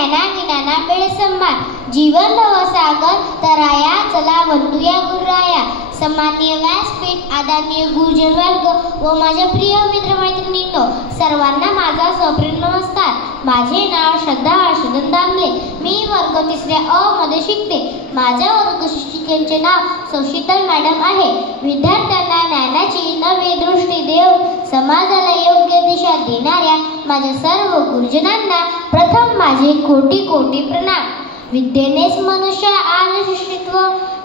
ज्ञानाविना मिळे सन्मान, जीवन भवसागर तराया, चला वंदूया गुरुराया. सन्माननीय व्यासपीठ, आदरणीय गुरुजन वर्ग व माझ्या प्रिय मित्रमैत्रिणींनो, सर्वांना माझा सप्रेम नमस्कार. माझे नाव श्रद्धा हर्षवर्धन दामले. मी वर्ग 3 अ मध्ये शिकते. माझ्या वर्ग शिक्षिकेचे नाव सौशीतल मॅडम आहे. विद्यार्थ्यांना ज्ञानाची नवी दृष्टी देऊन समाजाला योग्य दिशा देणाऱ्या माझ्या सर्व गुरुजनांना प्रथम माझे कोटी कोटी प्रणाम. विद्येनेच मनुष्य आणि शिष्यत्व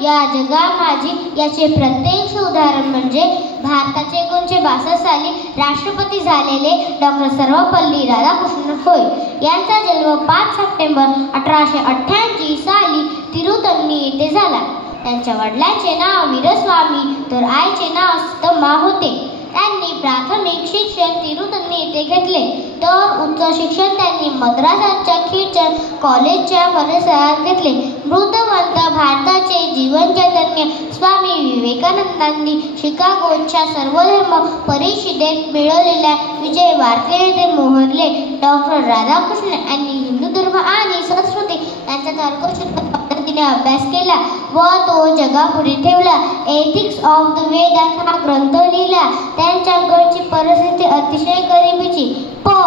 या जगा माझी याचे प्रत्यक्ष उदाहरण म्हणजे भारताचे 1962 साली राष्ट्रपती झालेले डॉक्टर सर्वपल्ली राधाकृष्णन होय. यांचा जन्म 5 सप्टेंबर 1888 साली तिरुतनी येथे झाला. त्यांच्या वडिलांचे नाव वीरस्वामी तर आईचे नाव सीतम्मा होते. त्यांनी प्राथमिक शिक्षण तिरुतनी येथे घेतले तर उच्च शिक्षण त्यांनी मद्रासाच्या ख्रिश्चन कॉलेजच्या परिसरात घेतले. मृतवंत भारताचे जीवनचैतन्य स्वामी विवेकानंदांनी शिकागोच्या सर्वधर्म परिषदेत मिळवलेल्या विजय वारकेने मोहरले. डॉक्टर राधाकृष्ण यांनी हिंदू धर्म आणि संस्कृती यांचा तर्कशुद्ध पद्धतीने अभ्यास केला व तो जगापुढे ठेवला. एथिक्स ऑफ द वेदास हा ग्रंथ लिहिला. त्यांच्या घरची परिस्थिती अतिशय गरिबीची, पण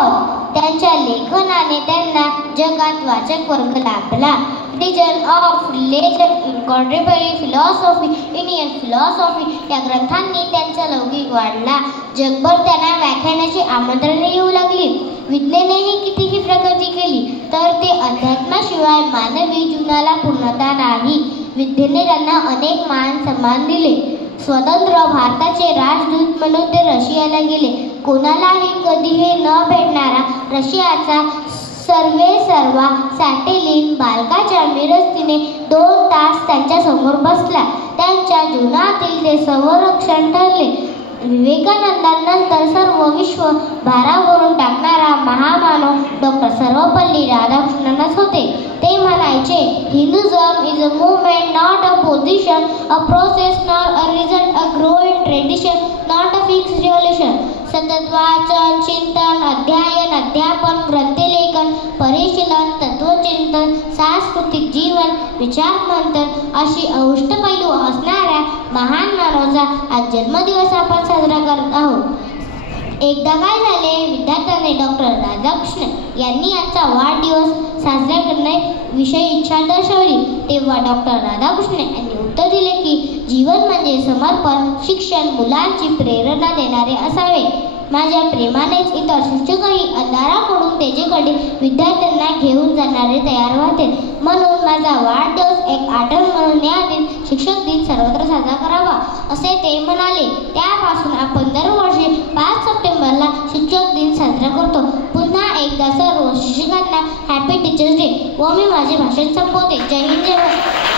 त्यांच्या लेखनाने त्यांना जगात वाचक वर्ग लाभला. Religion of religion in contemporary philosophy, Indian philosophy या ग्रंथांनी त्यांचा लौकिक वाढला. जगभर त्यांना व्याख्यानाची आमंत्रणे येऊ लागली. विज्ञानानेही कितीही प्रगती केली तर ते अध्यात्माशिवाय मानवी जीवनाला पूर्णता नाही. विद्येने त्यांना अनेक मान सन्मान दिले. स्वतंत्र भारताचे राजदूत म्हणून ते रशियाला गेले. कोणालाही कधीही न भेटणारा रशियाचा सर्वेसर्वा सॅटेलिन बालकाच्या मिरस्तीने 2 तास त्यांच्या समोर बसला. त्यांच्या जीवनातील ते संरक्षण ठरले. विवेकानंदांनंतर सर्व विश्व भारावरून टाकणारा महामानव डॉक्टर सर्वपल्ली राधाकृष्णनच होते. ते म्हणायचे, हिंदुझम is a movement, not a position, a process, not a result, a growing tradition, not a fixed revolution. सतत वाचन, चिंतन, अध्ययन, अध्यापन, ग्रंथलेखन, परिशीलन, तत्वचिंतन, सांस्कृतिक जीवन, विचारमंथन अशी अष्टपैलू असणाऱ्या महान मानवाचा आज जन्मदिवस आपण साजरा करत आहोत. एकदा काय झाले, विद्यार्थ्याने डॉक्टर राधाकृष्ण यांनी यांचा वाढदिवस साजरा करण्याविषयी इच्छा दर्शवली. तेव्हा डॉक्टर राधाकृष्ण यांनी उत्तर दिले की जीवन म्हणजे समर्पण, शिक्षण मुलांची प्रेरणा देणारे असावे. माझ्या प्रेमानेच इतर शिक्षकही अंधाराकडून तेजेकडे विद्यार्थ्यांना घेऊन जाणारे तयार होते. म्हणून माझा वाढदिवस एक आठवण म्हणून या दिन शिक्षक दिन सर्वत्र साजरा करावा असे ते म्हणाले. त्यापासून आपण दरवर्षी 5 सप्टेंबरला शिक्षक दिन साजरा करतो. पुन्हा एकदा सर्व शिक्षकांना हॅपी टीचर्स डे व मी माझे भाषण संपवते. जय हिंद, जय भारत.